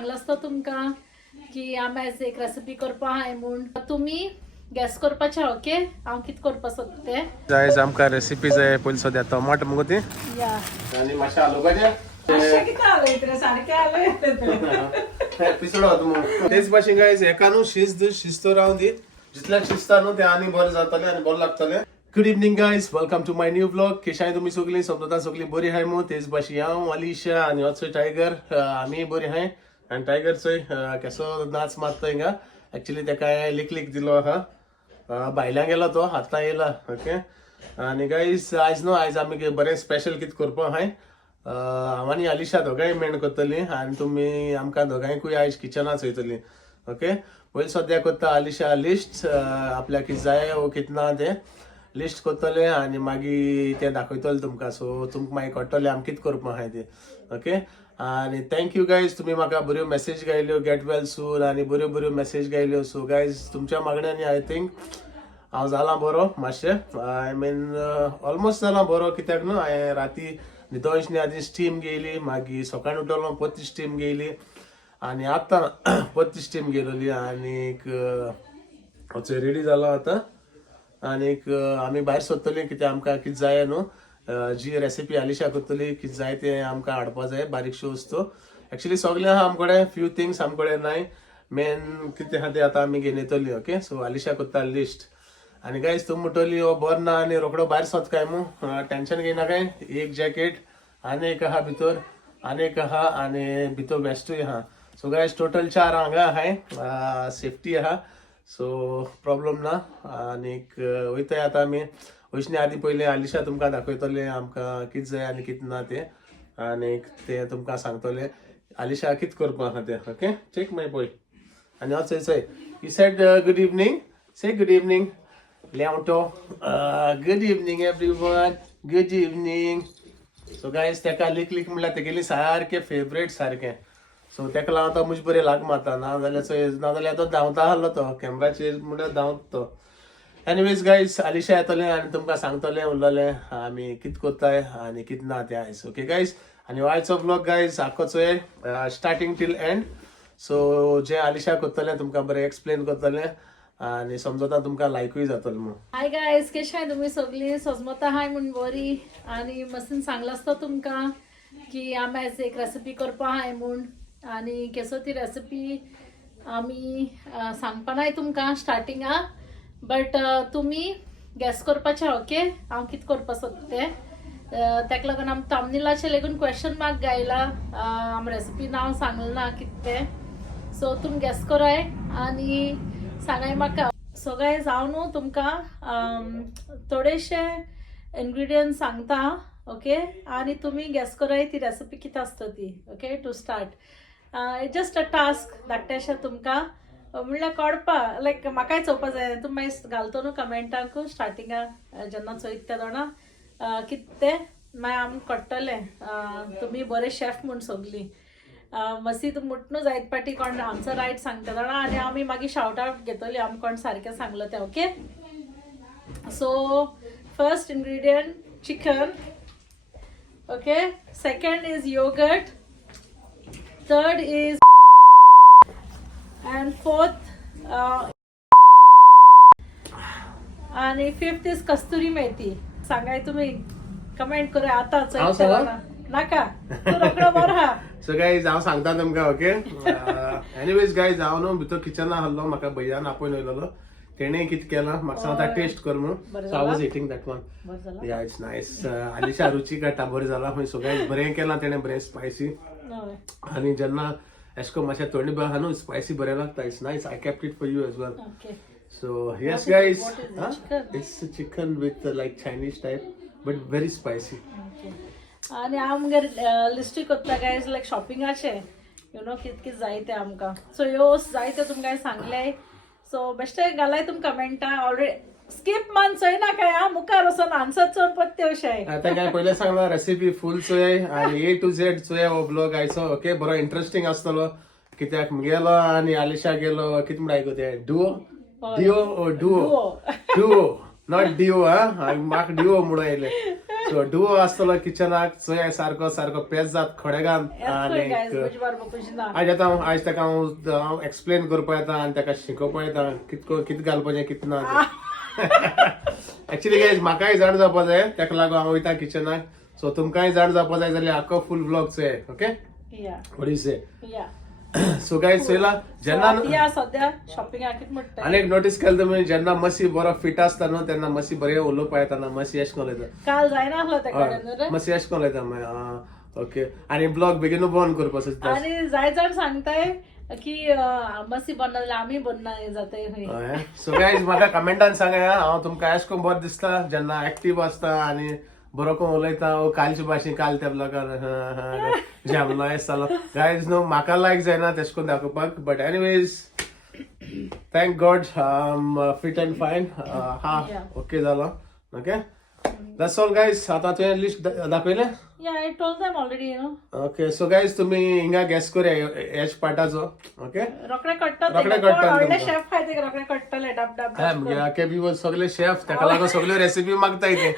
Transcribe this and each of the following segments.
सांगलं असतं तुमका की आम्ही आज एक रेसिपी करपा हाय म्हणून तुम्ही गॅस करपाचे ओके हांव कित करपा सोदते जायज आमकां रेसिपी जाय पयलीं सद्या टमाट मुगो ती या आनी मातशें आलू भाजी पिसडो तेच भाशेन गायज एका न्हू शिजतो रावन दी जितल्याक शिजता न्हू तें आनी बरें जातलें आनी बरें लागतलें. Good evening guys, welcome to my new blog. केशाय तुमी सगलीं समजता सगलीं बरी हाय मू तेच भाशेन हांव अलिशा आनी हो चोय टायगर आमी बरी हाय आनी टायगर चोय केसो नाच मारता हिंगा. एक्चुअली तेका लिक दिलो आहा भायल्यान गेलो तो आतां येयला ओके. आनी गायज आयज आमी बरें स्पेशल कितें करपा हाय हांव आनी अलिशा दोगांय मेण करतलीं आनी तुमी आमकां दोगांयकूय आयज किचनात चोयतलीं ओके. पयलीं सद्या करता अलिशा लिस्ट आपल्याक कितें जाय वो कितें ना तें लिस्ट करतलें आनी मागीर तें दाखयतलें तुमकां. सो तुमकां मागीर कळटलें आमी कितें करपा आहाय तें ओके. आनी थँक्यू गायज, तुमी म्हाका बऱ्यो मेसेज गायल्यो गेट वेल सून आनी बऱ्यो मेसेज गायल्यो. सो गायज तुमच्या मागण्यांनी आय थिंक हांव जालां बरो मातशें आय मीन ऑलमोस्ट जालां बरो. कित्याक न्हू हांवें राती न्हिदोंच आदी स्टीम घेयली, मागीर सकाळीं उठलो परती स्टीम घेयली आनी आतां परती स्टीम घेयलोली आनीक रेडी जालो आतां. आनीक आमी भायर सोदतलीं कितें आमकां कितें जाय न्हू जी रेसिपी अलिशा करतली कितें जाय तें आमकां हाडपा जाय बारीकश्यो वस्तू. एक्चुअली सगलें आहा आमचे कडेन, फ्यू थिंग्स आमचे कडेन नाय. मेन कितें आहा तें आतां आमी घेवन येतलीं ओके. सो अलिशा करता लिस्ट आनी गायज तुमी म्हणटली हो बरो ना आनी रोकडो भायर सोद काय मू टेंशन घेयना काय. एक जॅकेट आनी एक आहा भितर आनी एक आहा आनी भितर वेस्टूय आहा. सो गायज टोटल 4 हांगा आहाय सेफ्टी आहा सो प्रॉब्लेम ना. आनीक वयताय आतां आमी वयचने आदी पयलें अलिशा तुमकां दाखयतलें आमकां कितें जाय आनी कितें ना तें आनीक तें तुमकां सांगतलें अलिशा कितें करपा आहा तें ओके. चेक मागीर पळय आनी हो चोय you said good evening, say good evening लेवटो. Good evening everyone, good evening. So guys तेका लिक म्हणल्यार तेगेली सारकें फेवरेट सारकें. सो तेका लागून तो मुझ बरें लाग मारता नाजाल्यार तो धांवता आहलो तो कॅमेराचेर म्हणल्यार धांवता तो. एनिवेज गायज अलिशा येतलें आनी तुमकां सांगतलें उरलेलें आमी कितें कोत्ताय आनी कितें ना तें आयज ओके गायज. आनी आयचो ब्लॉग गायज आख्खो चोय स्टार्टींग टील एंड. सो जें अलिशा कोत्तलें तुमकां बरें एक्सप्लेन करतलें आनी समजता तुमकां लायकूय जातलें म्हणून. हाय गायज, कशें हाय तुमी सगलीं सजमता हाय म्हूण बरी आनी मस्तीन सांगलं असतं तुमकां की आमी आयज एक रेसिपी करपा हाय म्हूण आनी केसो ती रेसिपी आमी सांगपा नाय तुमकां स्टार्टिंगा बट तुमी गॅस करपाचें ओके हांव कितें करपा सोदतें. तेका लागून आमी थंबनेलाचेर लेगून क्वेश्चन मार्क घायला आमी रेसिपी नांव सांगलें ना कितें तें. सो तुमी गॅस कराय आनी सांगाय म्हाका. सो गायज हांव न्हू तुमकां थोडेशे इन्ग्रेडियंट्स सांगता ओके आनी तुमी गॅस कराय ती रेसिपी कितें आसता ती okay. To start just a task धाकटें अशें तुमकां म्हणल्यार कळपा लायक म्हाकाय चोवपा जाय. तुमी मागीर घालतो न्हू कमेंटाक स्टार्टिंगा जेन्ना चोयत ते जाणा कितें तें मागीर आमी कळटलें तुमी बरे शेफ म्हूण सगलीं. मस्ती मुट्टू जायत पाटी कोण आन्सर रायट सांगता जाणा आनी आमी मागीर शाउट आवट घेतली आमी कोण सारकें सांगलो तें okay. So first ingredient chicken okay, second is yogurt, third is and fourth आणि फिफ्थ इज कस्तुरी मेथी. सांगाय तुम्ही कमेंट करा आता नाका तू रोकडो बरो हा. सो गायज हांव सांगता तुमकां ओके. एनिवेज गायज हांव न्हू भितर किचनाक आहलो म्हाका भैयान आपयन वयलोलो तेणें कितें केलां म्हाका सांगता टेस्ट कर म्हणून. So I was eating that one. या इट्स नायस. अलिशा रुची काडटा बरें जालां खंय. सो गायज बरें केलां तेणें बरें स्पायसी आनी जेन्ना एशको मातशें थोडी आहा न्हू स्पायसी बरें लागता. It's nice. I kept it for you as well. So yes guys, it's chicken with like Chinese type but very spicy. आणि आमगे लिस्टी करता गायज लायक शॉपिंगाचे यू नो कित जाय ते आमकां. सो ह्यो जाय ते तुमकां सांगले. सो बेश्टे घालाय तुमकां कमेंटा ऑलरेडी स्किप मान चोयना काय हा मुखार वचून आन्सर चोर पत्ते अशें. आता काय पयले सांगला रेसिपी फुल चोय आनी A to Z चोय हो ब्लॉग आयचो ओके. बरो इंटरेस्टिंग आसतलो कित्याक गेलो आनी अलिशा गेलो कितें म्हणून आयको तें डुओ नॉट डिओ हा म्हाका डिओ म्हणून आयले. सो डुओ आसतलो किचनाक चोय सारको सारको पेज जात खोडेगान आणि आज ताका हांव एक्सप्लेन करपा येता आनी ताका शिकोवपा येता कितें घालपाचें कितें ना एक्चुअली गायज म्हाकाय जाण जावपा जाय ताका लागून हांव वयता किचनाक सो तुमकांय जाण जावपा जाय जाल्यार आख्खो फुल व्लॉग चोय okay what you say so guys चोयला जेन्ना सध्या शॉपिंग कितें म्हणटा आनी एक नोटीस केलें तुमी जेन्ना मसी बरो फिट आसता न्हू तेन्ना मसी बरें उलोवपा येता मसी एश कोन उलयता काल जायना आसलो तेका मसी एश कोन उलयता ओके आनी ब्लॉग बेगीन बंद करपा सोदता आनी जाय जाण सांगताय की मसी बनना जाल्यार आमी बनना जाताय सो गायज म्हाका कमेंटान सांगा हांव तुमकां एश कोन बरो दिसता जेन्ना एक्टीव आसता आनी बरो कोण उलयता कालचे भाशेन काल त्या ब्लॉगार जामलो आसतालो गायज न्हू म्हाका लायक जायना तेश कोन दाखोवपाक but anyways thank God fit and फायन हा ओके जालो ओके दॅट्स ऑल गायज आतां तुवें लिस्ट दाखयलें I told them already, you know. Okay so guys तुमी हिंगा गॅस करूया एच पार्टाचो ओके रोकडे कट्टात रोकडे कट्टात व्हडले शेफ आहाय ते रोकडे कट्टले डब डब के सगळे शेफ ताका लागून सगळ्यो रेसिपी मागताय ते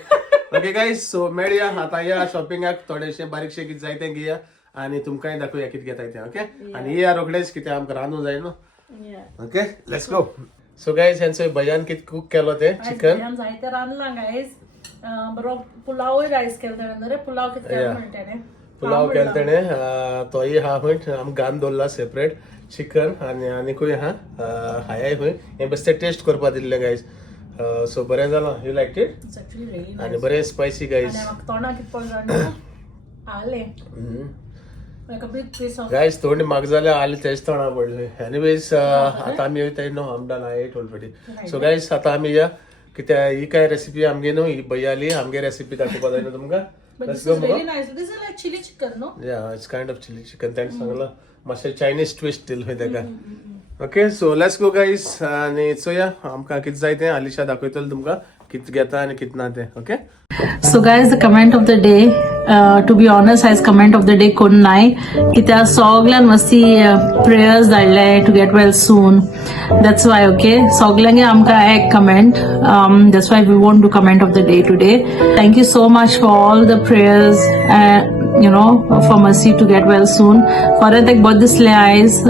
ओके गायज सो मेळया आतां या शॉपिंगाक थोडेशे बारीकशे कितें जाय तें घेया आनी तुमकांय दाखोवया कितें घेताय तें ओके आनी या रोखडेच कितें आमकां रांदूं जाय न्हू okay let's go so guys हेंचो भैयान कितें कूक केलो ते चिकन जायते रांदलां गायज बरो पुलावूय रायस केलो रे पुलाव कितें म्हणटा पुलाव केलो तेणें तोय हा खंय आमी घान दवरला सेपरेट चिकन आनी आनीकूय हा हाय खंय हें बेश्टें टेस्ट करपा दिल्लें गायज सो बरें जालां यू लायक इट आनी बरें स्पायसी गायज तोंडाक कितें जाणा आले गायज थोडी म्हाका जाल्यार आले तेच तोंडा पडले एनीवेज आतां आमी वयताय न्हू आम done I ate already so guys आतां आमी या कित्या ही काय रेसिपी आमगे न्हू ही भैयाली आमगे रेसिपी दाखोवपा जाय न्हू तुमकां लेट्स गो मगो चिली चिकन नो या it's kind of chilli chicken तेणें सांगलां मातशें चायनीज ट्विस्ट दिल खंय तेका okay so let's go guys आनी चोया आमकां कितें जाय तें आलिशा दाखयतलो तुमकां कितें घेता आनी कितें ना तें okay So guys, the comment of the day, to be honest, has comment of the day couldn't lie. Kita soglan masti prayers dhalle to get well soon. That's why, okay. Soglange amka ek comment. That's why we won't do comment of the day today. Thank you so much for all the prayers. For Mercy to get well soon. परत एक बहुत दिसले आयज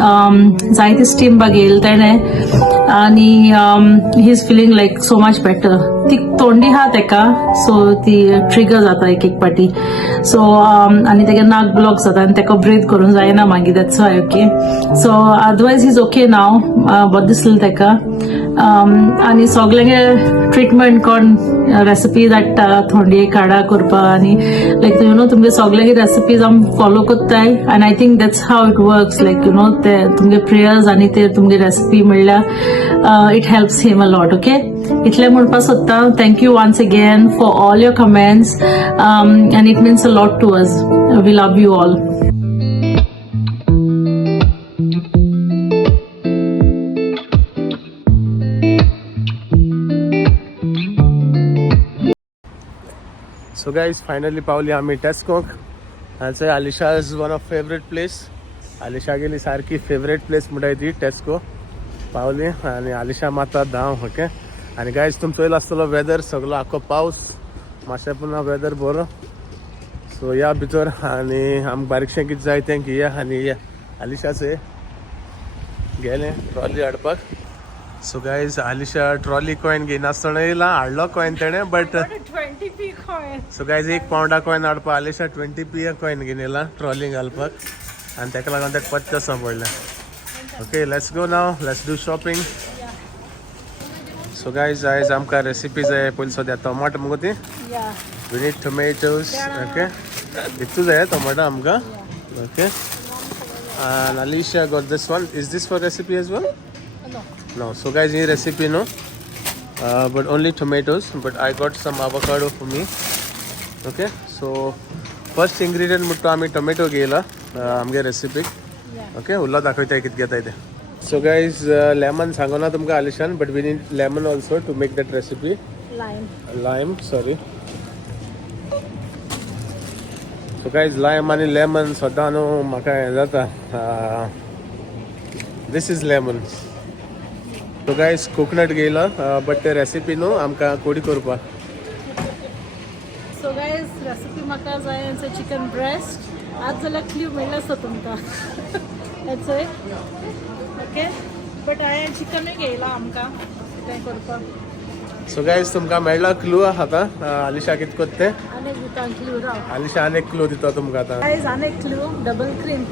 जायती steam bagel तेणे आणि he is feeling like so much better ती तोंडी हा तेका सो ती ट्रिगर जाता एक एक पाटी सो आणि तेका नाक ब्लॉक जाता आणि तेका ब्रीथ करून जायना मागीर that's why okay so otherwise is okay नाव बहुत दिसले तेका आणि सगळ्यांगे ट्रिटमेंट कोण रेसिपी धाडटा थोंडी काडा करपा आणि लायक तुमगे सगळ्यांगे रेसिपीज आम फॉलो कोत्ताय and I think that's how it works like ते तुमगे प्रेयर्स आणि ते तुमगे रेसिपी म्हणल्यार it helps him a lot okay इतले म्हणपा सोदता thank you once again for all your comments and it means a lot to us we love you all So guys, finally पावली आम्ही टेस्कोक हांचे Alisha is one of favourite place Alisha गेली सारकी favourite place म्हणटाय ती टेस्को पावली आनी आलिशा माता धांव ओके आनी गायज तुमचो चोयलो आसतलो वेदर सगळो आख्खो पावस मातशें पुना वेदर बरो सो या भितर आनी आमकां बारीकशें कितें जाय तें घेया आनी या आलिशाचे गेले ट्रॉली हाडपाक so guys Alisha trolley coin घेयनासतना येयला हाडलो कॉइन तेणें but 20p coin. So guys एक पावंडा कॉइन हाडपा आलिशा 20p कॉइन घेवन येयला ट्रॉली घालपाक आनी तेका लागून तेका पत्ता पडलें okay let's go now let's do shopping so guys आयज आमकां रेसिपी जाय पयलीं सद्या टोमाट मुगो ती वी नीड टोमॅटोज ओके इतू जाय टोमाटो आमकां okay and Alicia got this one. Is this for recipe as well? No. So guys, ये recipe no, but only tomatoes. But I got some avocado for me. Okay. So first ingredient मुट्टो आमी tomato घेयला आमगे recipe. Okay. उल्ला दाखयता कित घेता ते. So guys, lemon सांगोना तुमका Alishan, but we need lemon also to make that recipe. Lime. Sorry. So guys, lime आणि lemon सद्दां न्हू म्हाका हें जाता. This is lemon. So guys, coconut घेयला, but ते recipe न्हू आमकां कोडी करपा. सो गायज रेसिपी म्हाका जाय यांचं चिकन ब्रेस्ट आज जाल्यार क्ल्यू मेळ्ळो आसता तुमकां हेचोय ओके बट हांवें चिकनूय घेयला आमकां कितें करपाक सो गाईज तुमकां मेळ्ळा क्लू आतां आलिशा कितें करता तें आनी दिता क्ल्यू राव आलिशा आनी एक क्लू दिता तुमकां आतां गायज आनी एक clue double cream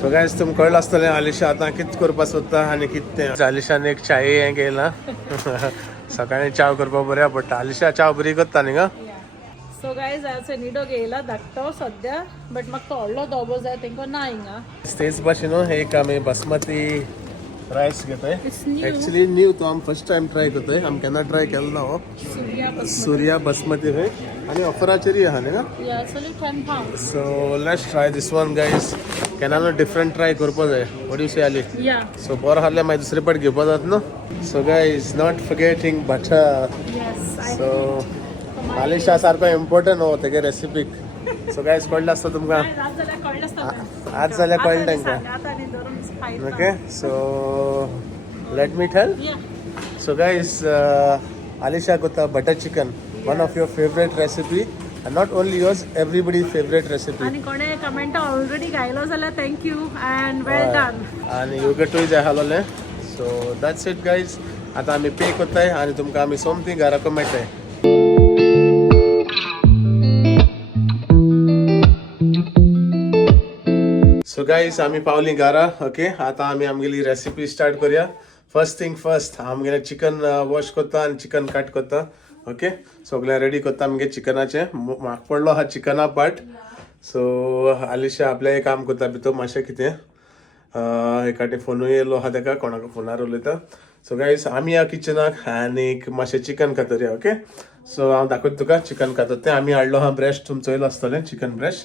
so guys तुमकां कळ्ळें आसतलें आलिशा आतां कितें करपाक सोदता आनी कितें तें आलिशान एक चाये हें घेयलां सकाळीं चाव करपाक बऱ्या पडटा आलिशा चाव बरी करता न्ही गा सो गायज हांवें निडो घेयला धाकटो सद्या बट म्हाका तो व्हडलो दोबो जाय तेंका ना हिंगा तेच भाशेन एक आमी बासमती रायस घेताय इट्स न्यू एक्चुअली न्यू तो आमी फर्स्ट टायम ट्राय करताय आमी केन्ना ट्राय केलो ना हो सूर्या बासमती खंय आनी ऑफराचेरूय आहा न्ही गा या it's only 10 pounds so let's try this one guys केन्ना डिफरंट ट्राय करपा जाय व्हॉट यू से आली या सो बरो आहले मागीर दुसरे पाट घेवपा जाता न्हू so guys not forgetting butter yes so Alisha सारको इम्पॉर्टंट हो तेगे रेसिपीक सो गायज कळ्ळें आसता तुमकां आज जाल्यार कळ्ळें आसता आज जाल्यार कळ्ळें तांकां आतां आनी धरून खायता okay so let me tell ya so guys Alisha कोता butter chicken one of your favourite recipe and not only yours everybody's favorite recipe आनी कोणे कमेंटा ऑलरेडी घायलो जाल्यार थँक्यू अँड वेल डन आणि योगटूय जाय आहलोलें सो दॅट्स इट गायज आतां आमी पे कोत्ताय आनी तुमकां आमी सोमतीं घराको मेळटाय सो गायज आमी पावलीं घरा ओके आतां आमी आमगेली रेसिपी स्टार्ट करुया फर्स्ट थिंग फर्स्ट आमगेलें चिकन वॉश कोत्ता आनी चिकन कट कोत्ता ओके सगळें रेडी कोत्ता आमगे चिकनाचें म्हाका पडलो हा चिकना पार्ट सो आलिशा आपलें काम कोत्ता भितर मातशें कितें एकाटे फोनूय येयलो आहा तेका कोणाक फोनार उलयता सो गायज आमी या किचनाक आनीक मातशें चिकन कातोया ओके सो हांव दाखयता तुका चिकन कातता तें आमी हाडलो आहा ब्रेस्ट तुमचो येयलो आसतलें चिकन ब्रेस्ट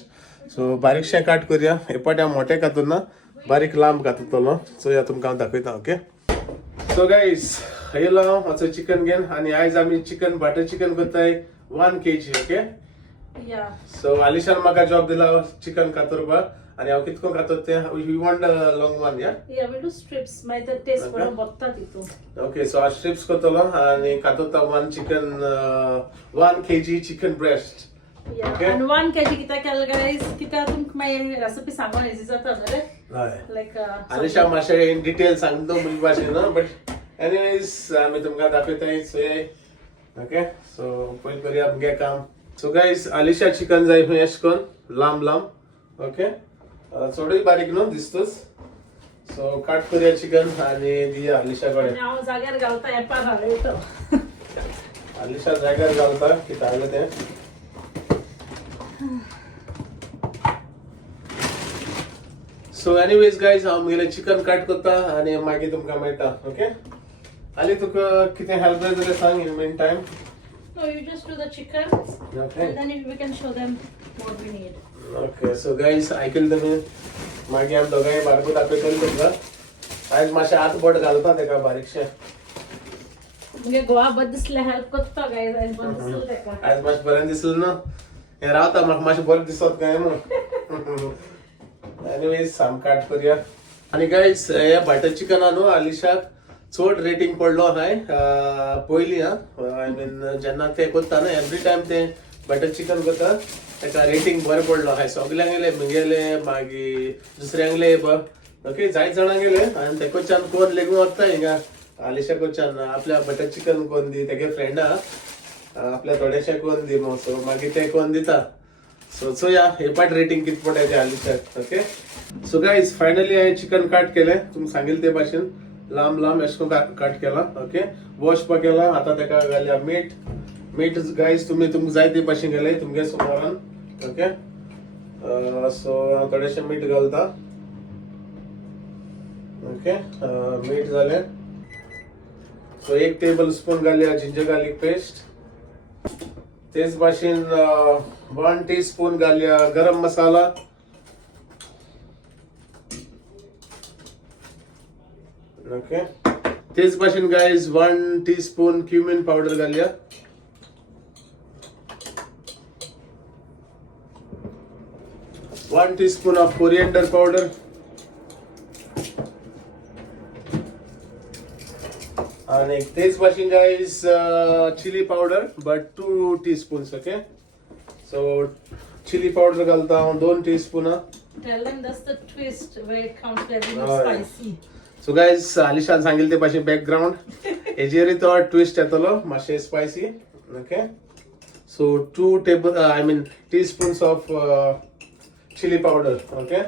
सो बारीकशें काट करुया हे पाटी हांव मोटें कातूना बारीक लांब काततलो सो या तुमकां हांव दाखयता ओके सो गायज येयलो हांव मातसो चिकन घेवन आनी आयज आमी चिकन बटर चिकन करताय 1 kg ओके या सो आलिशान म्हाका जॉब दिला चिकन कातरपाक आनी हांव कितको कातत तें यू वांट लॉंग वन या या वी डू स्ट्रिप्स मागीर ते टेस्ट बरो बगता तितून ओके सो हांव स्ट्रिप्स करतलो आनी कातता 1 चिकन 1 kg चिकन ब्रेस्ट या Okay. आनी 1 kg कित्याक केलें गायज कित्याक तुमकां मागीर रेसिपी सांगून इजी जाता न्हू हय लायक आलिशा मातशें इन डिटेल सांगता मुली भाशेन बट एनीवेज आमी तुमकां दाखयताय सो ओके सो पयलीं करुया आमगे काम सो गायज आलिशा चिकन जाय खंय अशें करून लांब लांब ओके चडूय बारीक न्हू दिसतोच सो काट करुया चिकन आनी दिया आलिशा कडेन हांव जाग्यार घालता एपार हाडयता आलिशा जाग्यार घालता कितें हाडलें तें सो एनीवेज गायज हांव म्हगेलें चिकन कट करता आनी मागीर तुमकां मेळटा ओके आली तुका कितें हेल्प जाय जाल्यार सांग in mean time So you just do the chicken Okay. and then we can show them what we need. Okay so guys आयकलें तुमी मागीर आमी दोगांय बारकू दाखयतले तुमकां आयज मातशें हात बोट घालता तेका बारीकशें मुगे गोवा बद्द दिसलें हेल्प करता गायज आयज बरें दिसलें तेका आयज मातशें बरें दिसलें न्हू हें रावता म्हाका मातशें बरें दिसत काय न्हू एनीवेज साम काट करुया आनी गायज हे बटर चिकना न्हू आलिशाक चड रेटींग पडलो हाय पयलीं आय मीन जेन्ना ते करता न्हू एवरी टायम ते बटर चिकन करता तेका रेटींग बरें पडलो हाय सगल्यांक येले म्हगेले मागीर दुसऱ्यांक येले ओके जायत जाणांक येले आनी ते कडच्यान कोण लेगून वता हिंगा आलिशा कडच्यान आपल्या बटर चिकन कोण दी तेगे फ्रेंडा आपल्या थोडेशे कोण दी मग सो मागीर ते कोण दिता सो चोया हे पाट रेटींग कित पडटा ते आलिशाक ओके सो गायज फायनली हांवें चिकन कट केलें तुमकां सांगिल्ले ते भाशेन लांब लांब अशें करून कट केला ओके वॉश पा केला आतां तेका घालया मीठ मीठ गायज तुमकां जाय ते भाशेन घाले तुमगे सुमारान ओके सो हांव थोडेशें मीठ घालता ओके मीठ जालें सो 1 टेबल स्पून घालया जिंजर गार्लिक पेस्ट तेच भाशेन 1 टीस्पून घालया गरम मसाला ओके तेच भाशेन गायज 1 टीस्पून क्यूमिन पावडर घालया one teaspoon of coriander powder आणि तेच भाशेन guys chilli powder but 2 teaspoons. Okay, so chilli powder घालता हांव 2 teaspoon. Tell them that's the twist where it comes to everything Oh, yeah. spicy. So guys आलिशान सांगितले ते भाशेन बॅकग्राऊंड हेजेर तो ट्विस्ट येतलो मातशे spicy. Okay, so 2 teaspoons of chilli powder. Okay,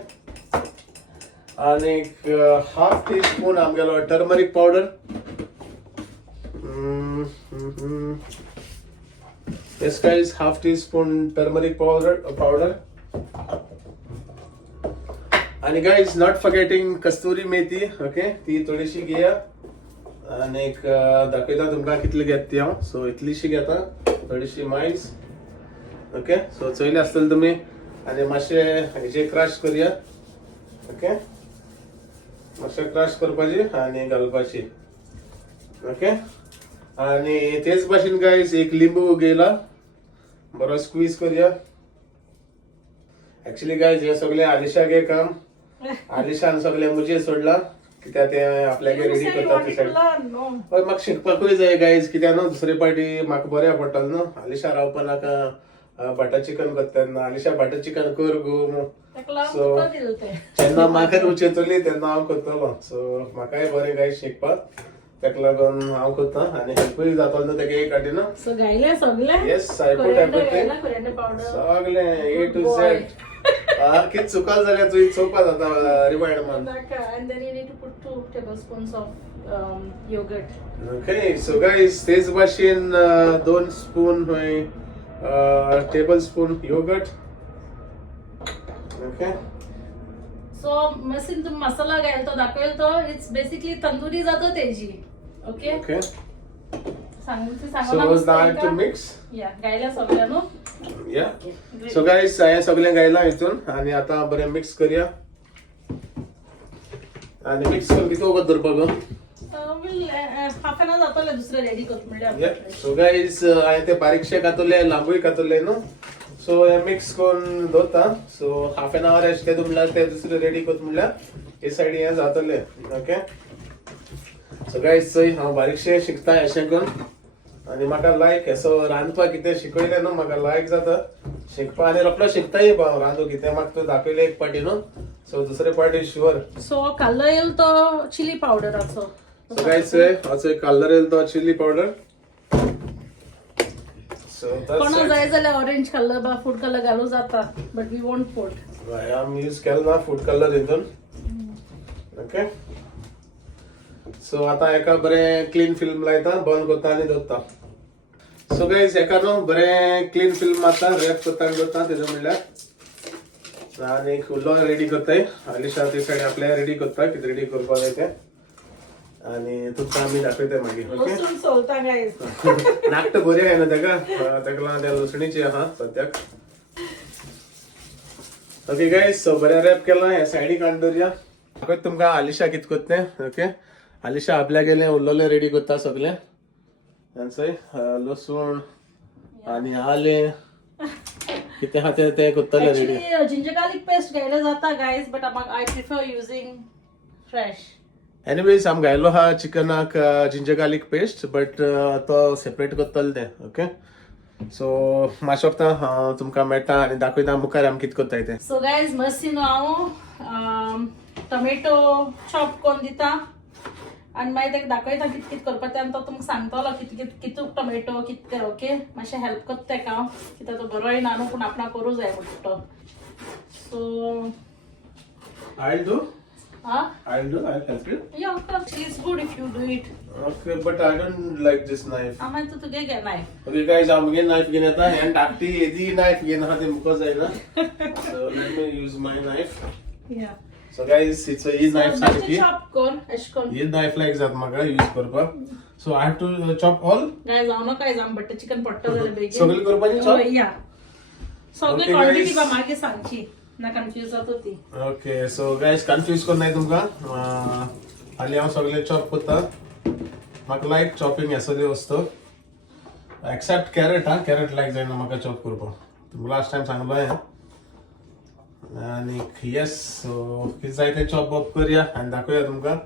आणि 1/2 teaspoon आमगेलो turmeric powder. Yes guys, 1/2 teaspoon turmeric powder. आणि guys not forgetting kasturi methi. Okay, ती थोडीशी घेया आणि दाखयता तुमकां कितली घेत ती हांव. सो इतलीशी घेता, थोडीशी मायज. ओके, सो चयले आसतले तुमी. आणि मातशे हेजे क्रश करूया. ओके, मातशे क्रश करपाची आणि घालपाची. ओके, आणि तेच भाशेन गाईज एक लिंबू घेयला, बरो स्क्वीज करूया. ऍक्च्युली गाईज हे सगळे आलिशागे काम. आलिशान सगळे मुजे सोडला कित्याक ते आपल्यागे You रेडी said you करता wanted to ते. learn, no? पण म्हाका शिकपाकूय जाय गाईज, कित्याक न्हू दुसरे पाटी म्हाका बऱ्या पडटलें न्हू. आलिशा रावपा नाका बटर चिकन करता तेन्ना. आलिशा बटर चिकन कर गो. ताका लागून So- तुका दिलं ते. जेन्ना म्हाका रुच येतली तेन्ना हांव करतलो. सो म्हाकाय बरें गाईज शिकपाक, ताका लागून हांव करता आणि हेल्पूय जातलो न्हू तेगे एक वाटेन. So गायले सगळे? Yes, I put Coriander everything. गायला, coriander powder. सगळे A to Good boy. Z. किती चुकाल जाल्यार तुजी चोवपा जाता रिवायंड मान. And then you need to put 2 tablespoons of yogurt. Okay, so guys तेच भाशेन 2 spoon table spoon yogurt. Okay, So मशीन तुम्ही मसाला घाल तो दाखवेल तो इट्स बेसिकली तंदुरी जातो तेजी. ओके, ओके, सांगून सो नाव टू मिक्स. या गायला सगळ्या नो. या, सो गाईज हे सगळें घायला हितून आणि आता बरें मिक्स करूया. आणि मिक्स करून किती वगत धरपाक. विल हाफ एन आवर जातले दुसरे रेडी करत म्हणल्यार. सो गाईज हांवें ते बारीकशे कातरले, लांबूय कातरले न्हू. सो हे मिक्स करून दवरता. सो हाफ एन आवर अशें तें म्हणल्यार ते दुसरे रेडी करता म्हणल्यार हे सायडी हे जातले. ओके, सो गाईज चोय हांव बारीकशे शिकता अशें करून. आणि म्हाका लायक हेसो रांदपाक कितें शिकयलें न्हू म्हाका लायक जाता शिकपा. आणि रोखडो शिकताय हांव रांदूं कितें म्हाका तूं दाखयलें एक पाटी न्हू. सो दुसरे पाटी शुअर. सो कलर येईल तो चिली पावडराचो. सो गाईज हाचो एक कलर येयलो तो चिली पावडर. सो कोणा जाय जाल्यार ऑरेंज कलर बा फूड कलर घालूं जाता, but we won't put. I am use केलो ना फूड कलर हितून. ओके, सो आता एका बरें क्लीन फिल्म लायता, बंद करता आणि दवरता. सो गाईज एका न्हू बरें क्लीन फिल्म मारता, रॅप करता आणि दवरता तेजो म्हणल्यार. आणि उरलो रेडी करताय. आलिशा ते सायड आपल्या रेडी करता कितें रेडी करपा जाय तें. आणि तुमकां आमी दाखयता मागीर. ओके, लसूण सोलता गायज. नाकट बरें आहे ना तेका लागून त्या लसणीची आहा सद्याक. ओके गाईज, सो बरें रॅप केला. हे सायडीक हाडून दवरया. दाखयता तुमकां आलिशा कितें करता तें. ओके, आलिशा आपल्या गेले उरलेले रेडी करता सगळे. चोय लसूण आणि आलें कितें आहा ते करतले ready. Actually, ginger garlic paste घायला जाता guys, but I prefer using fresh. Anyways आम घायलो हा चिकनाक जिंजर गार्लिक पेस्ट, बट तो सेपरेट करतले ते. ओके, सो मातशें वक्ता तुमकां मेळटा आणि दाखयता मुखार आमी कितें करताय ते. सो गायज मस्तीन हांव टोमॅटो चॉप करून दिता आणि मागीर ताका दाखयता कितें कितें करपाचें आनी तो तुमकां सांगतलो कितूक टोमॅटो कितें. ओके, मातशें हेल्प करता ताका हांव, कित्याक तो बरोय ना न्हू पूण आपणाक करूं जाय म्हणटा तो. So I'll do. Huh? I'll help you. Yeah, of course. It's good if you do it. Okay, but I don't like this knife. आम्हाला तू तुगे घे नाही. Okay guys, I'm again knife घेऊन येता. आणि धाकटी येदी knife घेऊन हा ते मुको जायना. So let me use my knife. Yeah. So guys, it's a knife सारखी. chop कर, अशें कर. ही knife like जात म्हाका यूज करपाक. So I have to chop all. Guys हांव नाका जाम बटर चिकन पडटा जाल्यार बेगीन. सगळी करपाची chop? या. सगळी Okay, क्वांटिटी guys. बा मागे सांगची. ना कन्फ्यूज जातो ती. Okay, so guys, confuse कोण नाही तुमका. हाली हांव सगळे चॉप करता. म्हाका लायक चॉपिंग असले वस्तू. एक्सेप्ट कॅरेट कॅरेट लायक जायना म्हाका चॉप करपाक. तुमकां लास्ट टाइम सांगलो हांवें. आणि येस, सो कितें जाय तें चॉप बॉप करया आणि दाखोवया तुमकां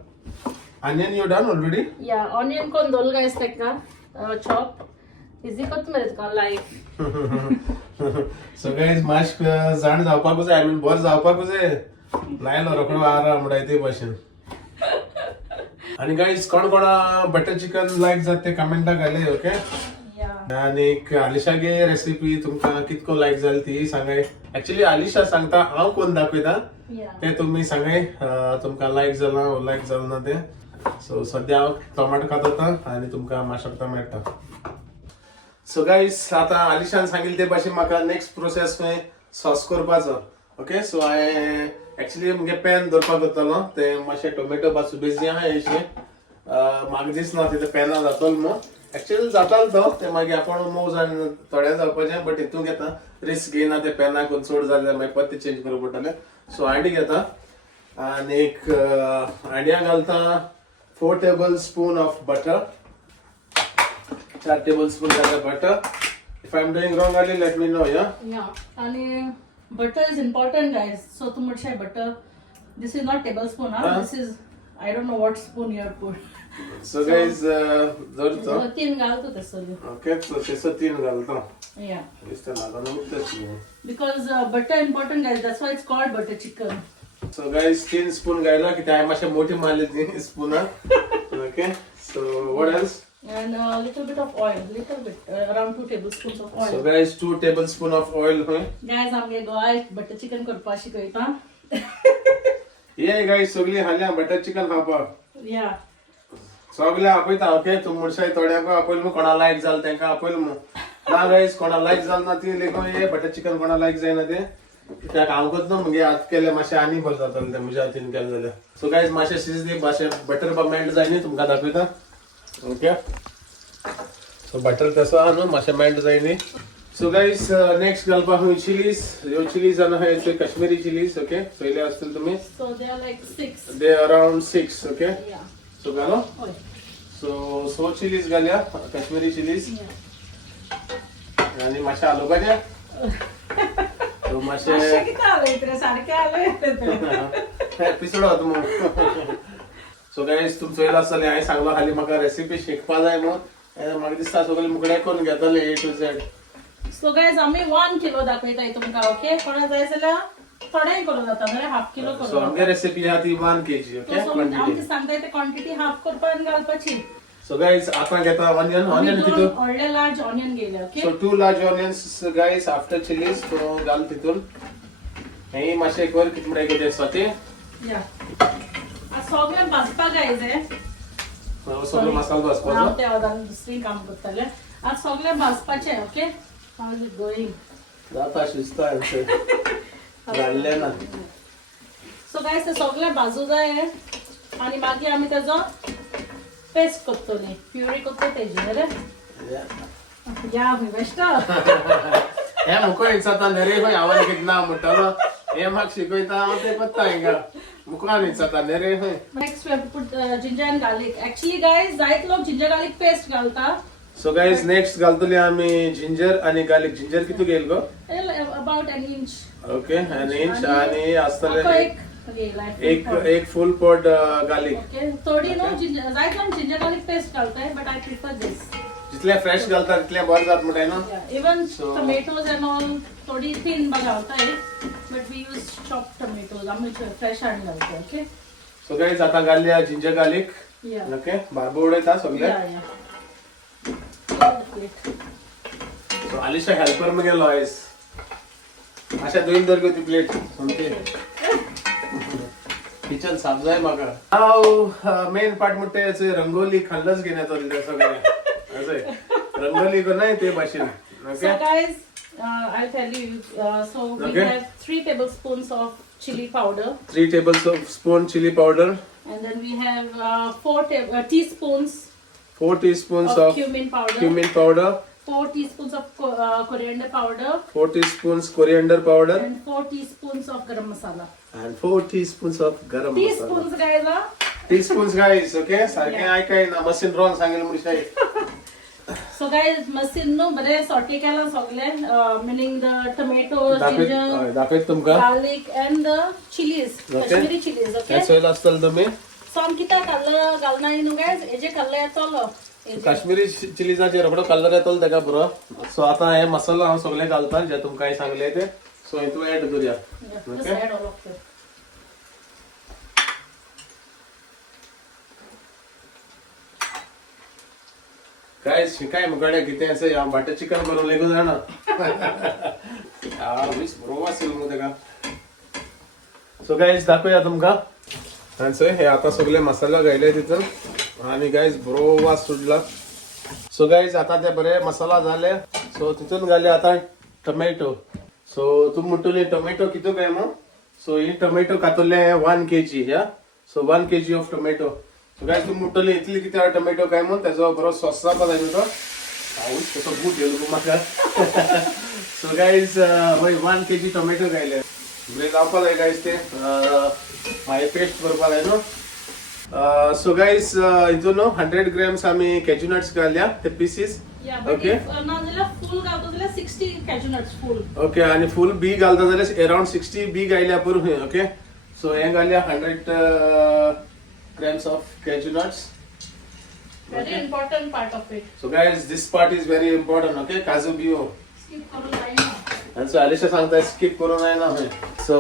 Onion you done already? या ऑनियन कोण दोल गायस तेका चॉप इजी कोथमीर तुका लाईक सो गाईज माश जाण जावपाकूच जाय बरें जावपाकूच जाय लायलो रोखडो आराम म्हणटाय ते भाशेन आणि गाईज कोण कोणा बटर चिकन लायक जात ते कमेंटा घाले ओके या आणि आलिशागे रेसिपी तुमकां कितको लायक जाली ती सांगाय ऍक्च्युली आलिशा सांगता हांव कोण दाखयता या ते तुम्ही सांगाय तुमकां लायक जाला लायक जालें ना ते सो सध्या हांव टोमाटो खाता आणि तुमकां माशकता मेळटा सो गाईज आता आलिशान सांगिल्ले ते भाशेन म्हाका नेक्स्ट प्रोसेस खंय सॉस करपाचो ओके सो हांवें एक्चुअली मुगे पॅन दवरपाक दवरतलो ते मातशे टोमॅटो बाजू बेजी आहा अशें म्हाका दिसना तिथे पॅना जातलो न्हू एक्चुअली जातालो तो ते मागीर आपण मोव जावन थोड्या जावपाचें बट हितून घेता रिस्क घेयना ते पॅनाक चड जाल्यार मागीर परत चेंज करप पडटलें सो हांडी घेता आनी एक हांड्या घालता 4 tablespoons of butter 4 tablespoons of butter. If I'm doing wrong, Ali, let me know, yeah? Yeah, and butter is important, guys. So too much butter. This is not tablespoon, huh? Huh? This is I don't know what spoon you have put. So guys, dorto. तीन घालतो तसं. Okay, so this is 3 galto. Yeah, This is not enough. because butter important, guys. That's why it's called butter chicken. So guys, 3 spoon गायला की त्या माशे मोठी मारली ती spoon. Okay. So what else? And a little bit of oil, around 2 tablespoons of oil. So guys, 2 tablespoons of oil. Guys, आमगे गोय butter chicken करपा शिकयता. Yeah guys, सगळी हाल्या बटर चिकन खावपाक. Yeah. सगळे आपयता ओके तुम मुर्शाय थोड्याक आपयल मग कोणा लायक जाल तेंका आपयल मग ना गाईस कोणा लायक जाल ना ती लेको ये बटर चिकन कोणा लायक जायना ते कित्याक हांव करता मगे आत केले मातशें आनी बरें जातलें तें म्हज्या हातीन केलें जाल्यार सो गायज मातशें शिजली मातशें बटर मेल्ट जाय न्ही तुमकां दाखयता ओके सो बटर तसो आहा न्हू मातशें मेल्ट जाय न्ही सो गायज नेक्स्ट घालपाक हूंय चिलीज ह्यो चिलीज आहा ते कश्मीरी चिलीज ओके पयले आसतले तुमी So they are like 6. They around 6 okay Yeah. So घालो Oil. सो चिलीज घालया कश्मीरी चिलीज आनी मातशें हालोवपाचें सो मातशें किती आलंय तर सारखे आलंय एपिसोड होता मग सो गायज तुमचो येयलो आसतलें हांवें सांगलो खाली म्हाका रेसिपी शिकपा जाय मग म्हाका दिसता सगळे मुकडे करून घेतले A to Z so guys आम्ही 1 किलो दाखयताय तुमका ओके कोणा जाय जाल्यार थोडेय करू जाता म्हणजे हाफ किलो सो करू आमगे रेसिपी आहा ती 1 kg ओके आमची क्वांटिटी सांगताय ते क्वांटिटी हाफ करपा आनी घालपाची सो गायज आता घेता ऑनियन तितून व्हडले लार्ज ऑनियन गेले okay so 2 large onions guys after chillies तो घाल तितून हे मातशें एक वर कितें म्हणटा कितें सोते या आज सगळें भाजपा जाय सगळो मसालो भाजपाचो हांव त्या वादान दुसरी काम करतले आज सगळें भाजपाचें okay how is it going जाता शिजता घाल्लें ना सो गायज ते सगळें भाजू जाय आनी मागीर आमी तेजो पेस्ट करतली प्युरी करतो तेजी रे या हूंय बेस्ट हे मुको इच्छाता नेरे खंय हांव कितें ना म्हणटलो हे म्हाका शिकयता हांव तें करता हिंगा मुखान इच्छाता नेरे खंय next we have to put ginger and garlic actually guys जायत लोक जिंजर गार्लिक पेस्ट घालता सो गाइस नेक्स्ट घालतले आमी जिंजर आणि गार्लिक जिंजर कितू घेयल go about an inch okay an inch आणि आसतले एक फुल पॉट गार्लिक ओके थोडी नो जिंजर जायत लोक जिंजर गार्लिक पेस्ट घालताय बट आय प्रिफर दिस जितले फ्रेश घालता तितले बरें जात म्हणटाय ना इवन टोमॅटोज एंड ऑल थोडी थिन घालताय but we use chop tomatoes आमी फ्रेश हाडून घालताय ओके सो गाइस आता घालया जिंजर गार्लिक या ओके बारबो उडयता सगळे या सो आलिशा हेल्पर मग गेलो आयस अशा दोन दर ती प्लेट समते किचन साफ जाय म्हाका हांव मेन पार्ट म्हणटा रंगोली खाल्लंच घेवन येता तिथे सगळे अशें रंगोली को नाही ते भाशेन So okay guys, I'll tell you. So we Okay. have 3 tablespoons of chili powder, 3 tablespoon chili powder and then we have 4 teaspoons 4 teaspoons of of cumin powder, cumin powder 4 teaspoons of coriander powder, 4 teaspoons coriander powder and 4 teaspoons of garam masala. and 4 teaspoons of garam masala Teaspoons, guys. Huh? teaspoons guys okay सारखे Yeah. ऐकाय ना machine wrong सांगेल म्हणशाय So guys, machine no बरे sauté केला सगळे meaning the tomatoes, ginger, दाखयत तुमका garlic and the chilies, Okay. Kashmiri chilies. Okay. काय सोयला असतल तुम्ही सॉन किती खाल्लं घालना न्हू गायज हेजे खाल्लं येतलो काश्मीरी चिलीचा जे रोकडो कलर येतो तेका बरो. सो आता हे मसाला हांव सगळे घालता जे तुमकां सांगले ते. सो हितून ऍड करूया. ओके. काय शिकाय मुगाडे कितें असं या बटर चिकन करून लेगो जाणा. मिस बरोबर असेल मग तेका. सो गाईज दाखवूया तुमका. आणि हे आता सगळे मसाला घायले तिथून आणि गाईज बरोबर सुटला. सो गाईज आता ते बरे मसाला झाले. सो तिथून घाले आता टोमॅटो. सो तू म्हणटले टोमॅटो किती काय मग. सो ही टोमॅटो कातले 1 kg या. So 1 kg of tomato. So guys तू म्हणटले इतली किती टोमॅटो काय मग त्याचा बरो सॉस जाता जाय तो. आवूच कसो गुड येलो म्हाका. सो गाईज 1 kg टोमॅटो घायले. बरे जावपा जाय गाईज ते मागीर पेस्ट करपा जाय न्हू. सो गाईज हितून 100 grams आम्ही कॅज्यू नट्स घालया ते पीसीस. ओके फुल घालतो जाल्यार 60 कॅज्यू नट्स फुल. ओके आणि फुल बी घालता जाल्यार अराउंड 60 बी घायल्या पुरो. ओके. सो हे घालया 100 grams of cashew nuts. Very important part of it. So guys, this part is very important. Okay, काजू बियो. Skip करून जायना. आणि सो अलिशा सांगता स्किप करू नये ना. सो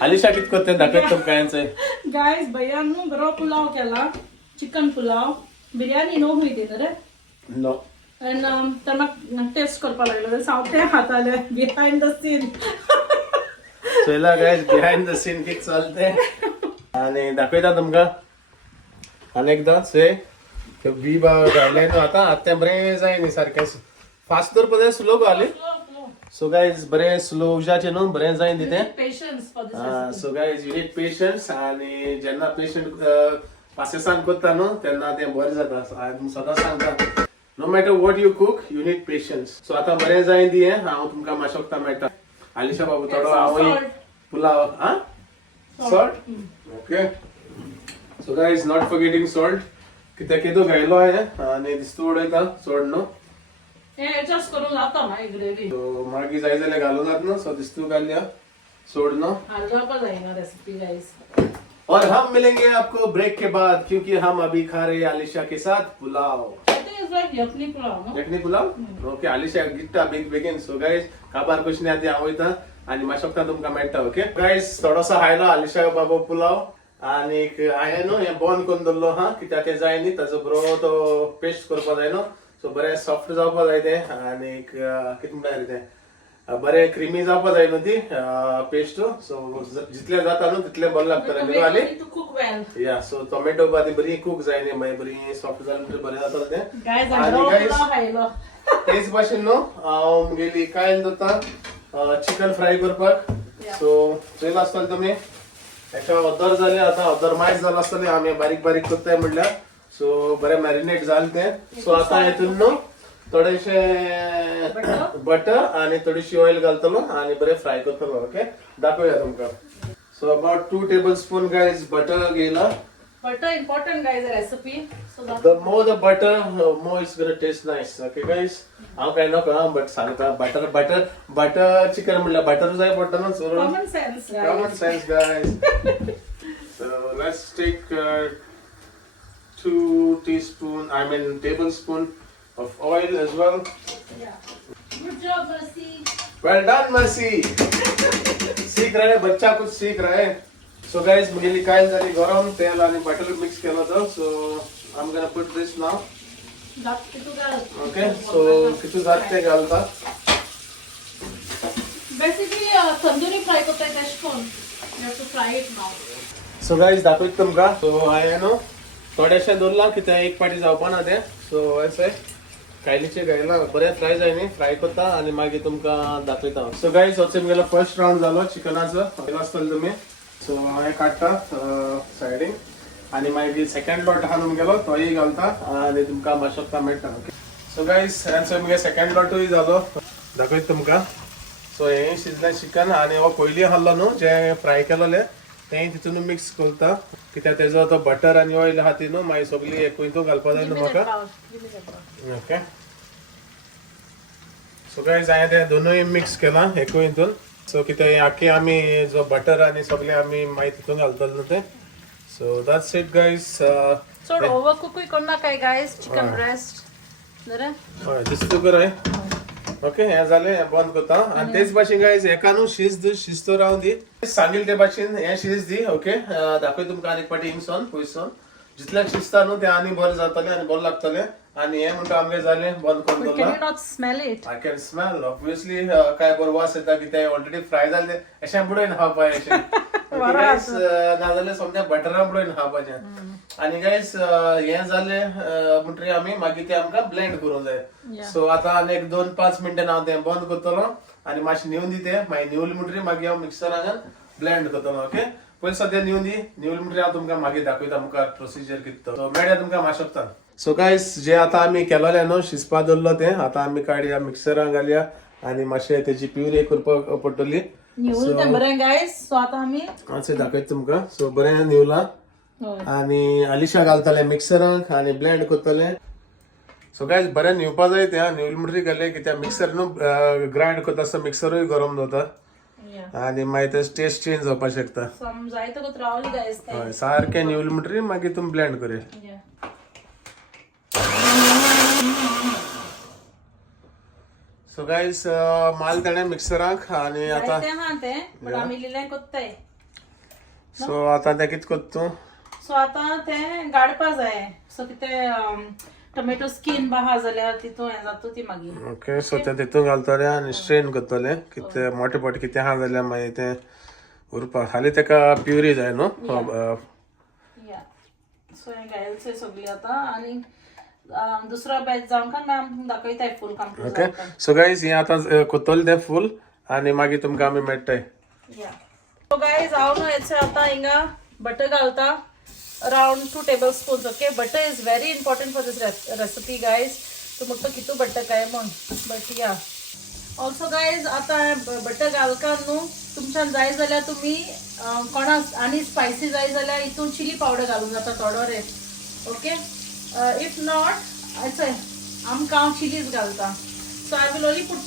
अलिशा कित करते दाखवत तुमका यांचे. गाइस भैयानु बरो पुलाव केला चिकन पुलाव बिर्याणी नो हुई दे रे नो. एंड तर मग टेस्ट करपा लागलो सावते हाताले बिहाइंड द सीन. सो इला गाइस बिहाइंड द सीन कित चलते आणि दाखवता तुमका अनेकदा से ते बी बा घायले न्हू आता आत्या बरे जाय सारखे फास्ट तर पदे स्लो घाली. सो गाइस बरे स्लो उजाचे न्हू बरे जाय दिते. Patience for this. So guys you need patience आणि जेन्ना पेशंट पासेसान करता न्हू तेन्ना ते बरें जाता. सदां सांगता no matter what you cook you need patience. So आता बरें जाय दी हांव तुमकां माशोकता मेळटा. अलिशा बाबू थोडो हांव pulao salt. Okay. So guys not forgetting salt. कित्याक कितें घायलो हांवें आनी दिसतो उडयता चड न्हू. हे एडजस्ट करून जाता माय ग्रेवी. सो मागीर जाय जाल्यार घालूं जाता न्हू. सो दिसतो घालया चड न्हू. हलवा जायना रेसिपी गाइस. और हम मिलेंगे आपको ब्रेक के बाद क्योंकि हम अभी खा रहे हैं आलिशा के साथ pulao. It is like yakhni pulao no. Yakhni pulao. Okay. Alisha गिट्टा बिग बेगीन. सो गाइस काबार कुछ नाही आधी आवयता आणि माशोकता तुमका मेळटा. ओके गाइस थोडोसो हायलो आलिशा बाबा पुलाव आणि हांवें न्हू हे बॉन करून दवरलो हा कित्याक ते जाय न्ही ताजो बरो तो पेस्ट करपा जाय न्हू. सो बरें सॉफ्ट जावपा जाय ते आणि कितें म्हणटा ते बरे क्रीमी जावपा जाय न्हू ती पेस्ट. सो जितले जाता न्हू तितले बरें लागतले न्हू आली. टू कुक वेल. या सो टोमॅटो बादी बरी कुक जाय न्ही मागीर बरी सॉफ्ट जाली म्हणटकीर बरें जाता ते. गाइस आणि हांव guys, पुलाव खायलो. तेच भाशेन न्हू हांव मुगेली कायल दता चिकन फ्राय करपाक. सो चल आसतले तुमी एका ऑर्डर जाले आता ऑर्डर मायज जाला आसतले आमी बारीक बारीक करताय म्हणल्यार. सो बरें मॅरिनेट जाले ते. सो आता हेतून न्हू थोडेशे बटर आणि थोडीशी ऑइल घालतलो आणि बरे फ्राय करतलो. ओके दाखवूया तुमका. So about 2 tablespoon guys butter घेला. Butter important guys recipe. So that The more the butter, more it's gonna taste nice. Okay, guys. I'm kind of but सांगता butter chicken म्हणलं butter जाय पडतं ना चोरून. common sense guys. Common sense, guys. So let's take 2 tablespoon of oil as well. Yeah. Good job, Mercy. Well done, Mercy. सीख रहे बच्चा कुछ सीख रहे. So guys, मुगेली कायल झाली गरम तेल आणि बटर मिक्स केलं होतं. So I'm gonna put this now. That किती घाल. Okay, so किती जात ते घालता. Basically तंदुरी फ्राय करताय टेस्ट कोण. You have to fry it now. So guys, दाखवत तुमका. So हाय नो थोडेशे दवरला की ते एक पाटी जावपा ना ते. So असे कायलीचे घायला बरे फ्राय जाय न्ही फ्राय करता आणि मागीर तुमका दाखयता. सो गाइस होचे मुगेलो फर्स्ट राउंड जालो चिकनाचो. केलो आसतलो तुमी. सो हांवें काडटा सायडीन आणि मागीर सेकंड लॉट हाडून गेलो तोय घालता आणि तुमका माशोकता मेळटा. सो गाइस हांचो मुगे सेकंड लॉटूय जालो दाखयता तुमका. सो हे शिजलें चिकन आणि हो पयलीं हाडलो न्हू जे फ्राय केलेले ते तितून मिक्स करता कित्याक तेजो तो बटर आणि ऑयल आहा ती न्हू मागीर सगळी एकूयतो घालपा जाय न्हू म्हाका. ओके. सो गाइस हांवें ते दोनूय मिक्स केला एकूय हितून. सो कित्याक आख्खी आमी जो बटर आणि सगळे आमी मागीर तितून घालतले न्हू ते. So that's it guys. चड ओव्हर कुकूय करना काय गायस चिकन ब्रेस्ट जरा हय दिसता बरं आहे. ओके हे जालें हें बंद करता आणि तेच भाशेन गायज एका न्हू शिजतो रावन दी सांगिल ते भाशेन हें शिज दी. ओके दाखय तुमकां आनीक पाटी हिंगसोन पयसून जितल्याक शिजता न्हू तें आनी बरें जातलें आनी बरें लागतलें. आणि हे म्हणटा आमगे जालें बंद करून But can दवरला. you not smell it? I can smell obviously काय बरो वास येता की ते ऑलरेडी फ्राय जाले अशें बुडोवन खावपाक अशें. गायस नाजाल्यार समजा बटरा बुडोवन खावपाचें. आणि गायस हें जालें म्हणटरी आमी मागीर ते आमकां ब्लेंड करूंक जाय. सो आतां आनी एक 2-5 मिनटां हांव तें बंद करतलो आनी मातशें निवन दिते मागीर निवल म्हणटरी मागीर हांव मिक्सरान ब्लेंड करतलो. ओके पयलीं सद्या निवन दी निवल म्हणटरी हांव तुमकां मागीर दाखयता मुखार प्रोसिजर कितें तो मेळ्ळ्या तुमकां माशोकता. सो गायस जे आता आमी केलोलें न्हू शिजपा दवरलो तें आतां आमी काडया मिक्सरान घालया आनी मातशें तेची प्युरी करपाक पडटली. निवळ तें बरें गायस. सो आतां आमी अशें दाखयता तुमकां. सो बरें निवलां आनी आलिशा घालतले मिक्सराक आनी ब्लेंड करतले. सो गायस बरें निवपा जाय तें निवल म्हणटरी घाले की त्या मिक्सर न्हू ग्राइंड करता आसतना मिक्सरूय गरम जाता आनी मागीर ते टेस्ट चेंज जावपाक शकता. जायतो कत रावली गायस तें. हय सारकें निवल म्हणटरी मागीर तुमी ब्लेंड करया. सो गायस माल तेणें मिक्सराक आनी आतां तें हा तें बट आमी लिलें कोत्ताय. सो आतां तें कितें करता तूं. सो आतां तें गाडपा जाय. सो कितें टोमॅटो स्किन बा आहा जाल्यार तितून हें जाता ती मागीर. ओके सो तें तितून घालतले आनी स्ट्रेन करतले कितें मोटे पोटे कितें आहा जाल्यार मागीर तें उरपाक खाली तेका प्युरी जाय न्हू. या सो हें घायलचें सगळी आतां आनी दुसरो बॅच जावन काय आमी दाखयताय फूल कंप्लीट. ओके सो गायज हें आतां कोत्तोलें तें फूल आनी मागीर तुमकां आमी मेळटाय. या सो गायज हांव न्हू हेचे आतां हिंगा बटर घालता around 2 tablespoons. Okay butter is very important for this recipe guys. तूं म्हणटा कितू बटर काय म्हण बट या ऑल्सो गायज आतां बटर घालका न्हू तुमच्यान जाय जाल्यार तुमी कोणाक आनी स्पायसी जाय जाल्यार हितून चिली पावडर घालूंक जाता थोडो रे. ओके इफ नॉट आमकां हांव चिलीज घालता. So I will only put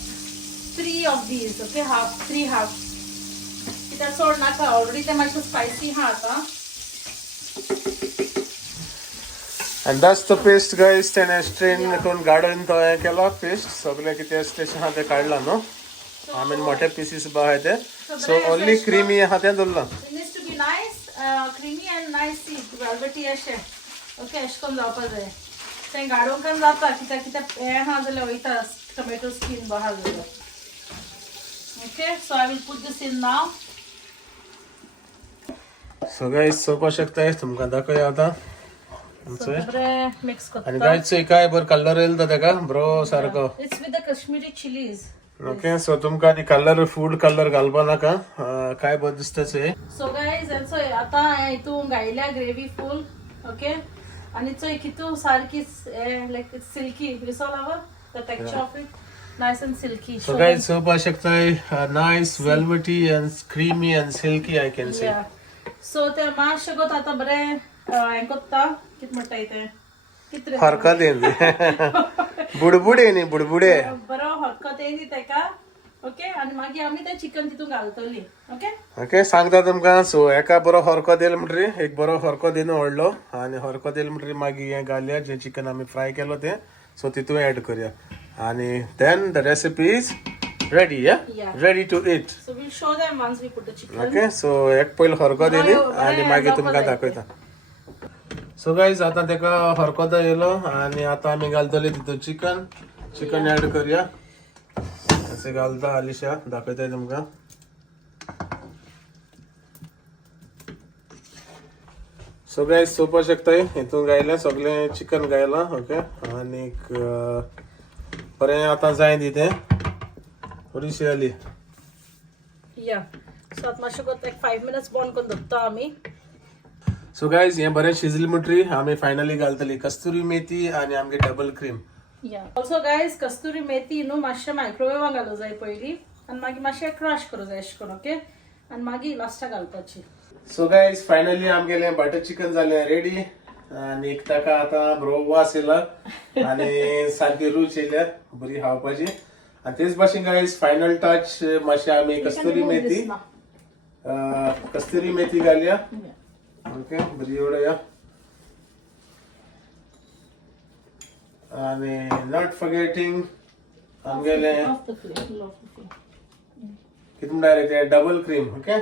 3 of these. Okay half 3 half कित्याक चड नाका ऑलरेडी ते मातशें स्पायसी आहा आतां. आनी दॅट्स द पेस्ट गायज तेणें स्ट्रेन करून गाडून तो हें केलो पेस्ट सगळें कितें स्टेशन आहा तें काडलां न्हू. आय मीन मोठे पिसीस बा आहाय ते. सो ओन्ली क्रिमी आहा तें दवरलां. It needs to be nice creamy and nice velvety अशें. ओके अशें करून जावपा जाय. तें गाडोवंक जाता कित्याक कितें हें आहा जाल्यार वयता टोमॅटो स्किन बा आहा जाल्यार. Okay so I will put this in now. So guys चोवपाक शकताय तुमकां दाखोवया आतां. बरें मिक्स आनी करता. गायज चोय काय बरो कलर येयलो तेका बरो सारको. It's with the Kashmiri chillies. Okay so तुमकां आनी कलर फूड कलर घालपा नाका काय बरें दिसता चोय. सो गायज चोय आतां हितून घायल्या ग्रेवी फूल. ओके आनी चोय कितू सारकी लायक सिल्की विसोल over the texture of it nice and silky. So guys चोवपाक शकताय nice velvety and creamy and silky I can say. So ते मातशें कोत आतां बरें हें कोत्ता कितें म्हणटाय तें कितें हरकत येयली बुडबुडे न्ही बुडबुडे. बरो हरकत येयली तेका. ओके आनी मागीर आमी तें चिकन तितून घालतली. ओके ओके सांगता तुमकां. सो एका बरो हरकत येयलो म्हणटरी एक बरो हरकत येयलो व्हडलो आनी हरकत येयलो म्हणटरी मागीर हें घालया जें चिकन आमी फ्राय केलो तें सो तितून एड करया आनी then the recipe is ready. Ready to eat. So will show them once we put the chicken. Okay so एक पयलो हरकत येयली आनी मागीर तुमकां दाखयता. सो गायज आतां तेका हरकत येयलो आनी आतां आमी घालतले तितून चिकन एड करया. अशें घालता आलिशा दाखयताय तुमकां. सो गायज चोवपाक शकताय हितून घायलें सगळें चिकन घायलां. ओके आनीक बरें आतां जाय दी तें बरीशी जाली. या सो आतां मातशें कोत एक 5 minutes बंद करून दवरता आमी. सो गायज हें बरें शिजलें म्हणटरी आमी फायनली घालतली कस्तुरी मेथी आनी आमगे डबल क्रीम. या ऑल्सो गायज कस्तुरी मेथी न्हू मातशें मायक्रोवेवान घालूं जाय पयलीं आनी मागीर मातशें क्रश करूं जाय अशें करून. ओके आनी मागीर लास्टाक घालपाची. सो गायज फायनली आमगेलें बटर चिकन जालें रेडी आनी ताका आतां बरो वास येयला आनी सारकी रूच येयल्या बरी खावपाची. आनी तेच भाशेन गायज फायनल टच मातशें आमी कस्तुरी मेथी घालया. ओके बरी उडया आणि नॉट फॉरगेटिंग आमगेले Off the flame, off the flame. किती direct double cream okay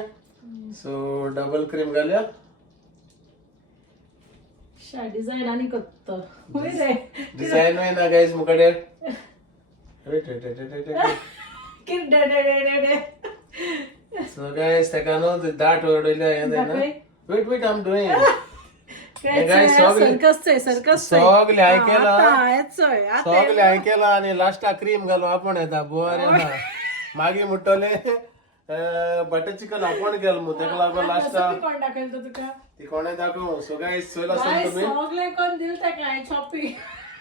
so double cream घालया डिझाईन आणि कत्त होय रे डिझाईन ना गाईज मुकडे सो गाईज तेका नो ते दाट ओरडले आहे ना wait wait I am doing guys, सगळे ऐकेला सगळे ऐकेला आणि लास्टा क्रीम घालू आपण येता बरे मागे मुट्टले बटर चिकन आपण गेलो मग तेका लागून लास्टा कोण दाखवलं तुका ती कोणे दाखवू सो गाईज सोयला सांग तुम्ही सगळे कोण दिलता काय चॉपी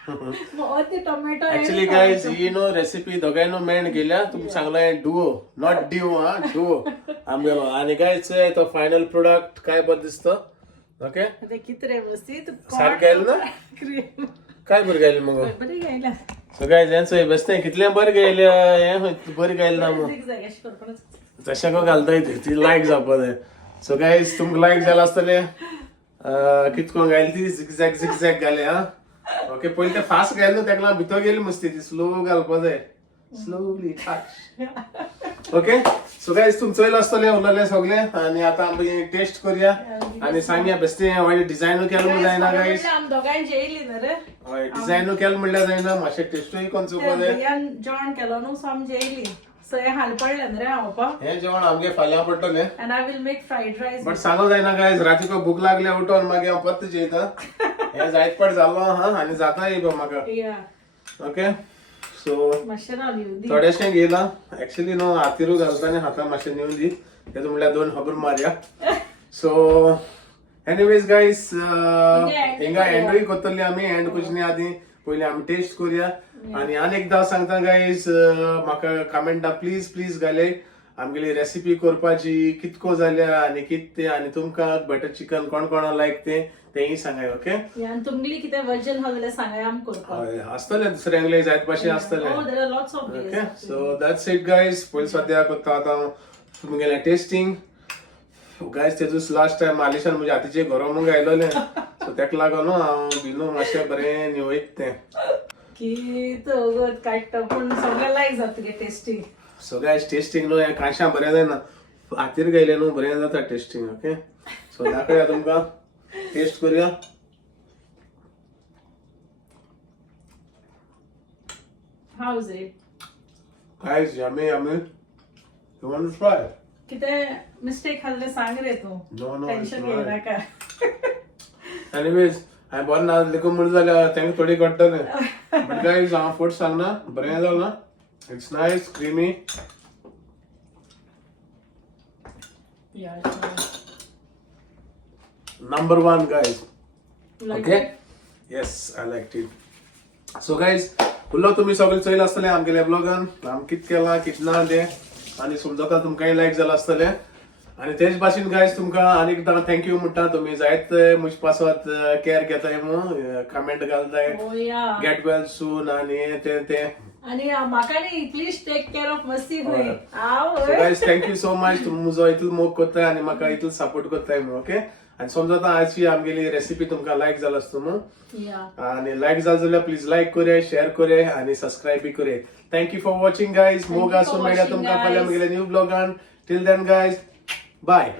मग ते टोमॅटो ऍक्च्युली गाईज ही नो रेसिपी दोघांनो मेण गेल्या तुम्ही सांगलाय डुओ नॉट डिओ हा डुओ आमगेलो आणि गाईज तो फायनल प्रोडक्ट काय बरं दिसतं ओके ते किती रे बसती तू सारखं गायलं ना क्रीम काय बरं गायलं मग बरी घ्यायला सो गाईज यांचं बेस्ट कितले बरं गायले हे बरं गायलं ना मग जायगाशी करपणच तशा को घालता येते ती लायक जापत सो गाईज तुमका लायक झाला असतले कितको गायली ती झिगझॅग झिगझॅग घाले हा ओके पहिले ते फास्ट घायल ना तेका भितर गेली मस्ती ती स्लो घालपा जाय slowly touch okay so guys तुमचं येईल असतले उरलेले सगळे आणि आता आम्ही टेस्ट करूया आणि सांगया बेस्टे वाईट डिझाईन केलं जायना गाईज आम दोघांची येयली ना रे डिझाईन केलं म्हणल्या जायना मातशें टेस्टूय कोण चुकले जेवण केलं न्हू सो आमची येयली सो हे हाल पडले ना रे हांवपा हे जेवण आमगे फाल्यां पडटले and I will make fried rice but सांगो जायना गायज रातीको भूक लागल्या उठोन मागीर हांव परत जेयता हे जायत पड जालो हा आणि जाता येय म्हाका yeah ओके सो मातशें रावली दी थोडेशें घेयला एक्चुअली न्हू हातीरू घालता आनी हातान मातशें नेवन दी तेच म्हणल्यार 2 हबर मारया सो एनीवेज गायज हिंगा एंडूय करतली आमी एंड कुशनी आदी पयलीं आमी टेस्ट करूया आणि एकदा सांगता गायज म्हाका कमेंटा प्लीज प्लीज घाले आमगेली रेसिपी करपाची कितको जाल्या आणि कितें आणि तुमकां बटर चिकन कोण कोणा लायक तेही सांगाय ओके आणि तुमगेली कितें वर्जन हा जाल्यार सांगाय आम करपाक हय आसतले दुसऱ्यांगले जायत भाशेन आसतले oh there are lots of ways okay so that's it guys पयलीं सद्या करता आतां तुमगेलें टेस्टिंग गायज तेजूच लास्ट टायम मालिशान म्हज्या हातीचे गरमूंक आयलोलें सो तेका लागून हांव भिनू मातशें बरें निवयत तें की तो काडटा पूण सगळें लायक जाता तुगे टेस्टी सो गायज टेस्टिंग न्हू हें कांयशां बरें जायना हातीर गेलें न्हू बरें जाता टेस्टिंग ओके सो दाखया तुमकां टेस्ट करूया how is it guys yummy yummy you want to try कितें मिस्टेक हा जाल्यार सांग रे तूं नो नो टेन्शन घेयनाका एनीवेज हांवें बरें ना देखून म्हणलें जाल्यार तेंका थोडी कट्टलें बट गायज हांव फट सांगना बरें जालें ना it's nice creamy number 1 guys okay yes I like it so guys उरलो तुमी सगळे चोयला आसतले आमगेल्या ब्लॉगान आमी कित केलां कित ना तें आनी समजता तुमकांय लायक जालां आसतलें आणि तेच भाशेन गायज तुमकां आनी एकदां थँक्यू म्हणटा तुमी जायत म्हजे पासत केअर घेताय म्हणून कमेंट घालताय गेट वेल सून आणि ते आणि म्हाका न्ही प्लीज टेक केअर ऑफ मस्ती होय हांव गायज थँक्यू सो मच तुम्ही म्हजो इतलो मोग करताय आणि म्हाका इतलो सपोर्ट करताय म्हणून ओके आणि समजता आजची आमगेली रेसिपी तुमकां लायक जाला आसता म्हणून आणि लायक जाल जाल्यार प्लीज लायक करे शेअर करे आणि सबस्क्राईब बी करे थँक्यू फॉर वॉचिंग गायज मोग आसूं मेळ्या तुमकां फाल्यां आमगेल्या न्यू ब्लॉगान टिल देन गायज बाय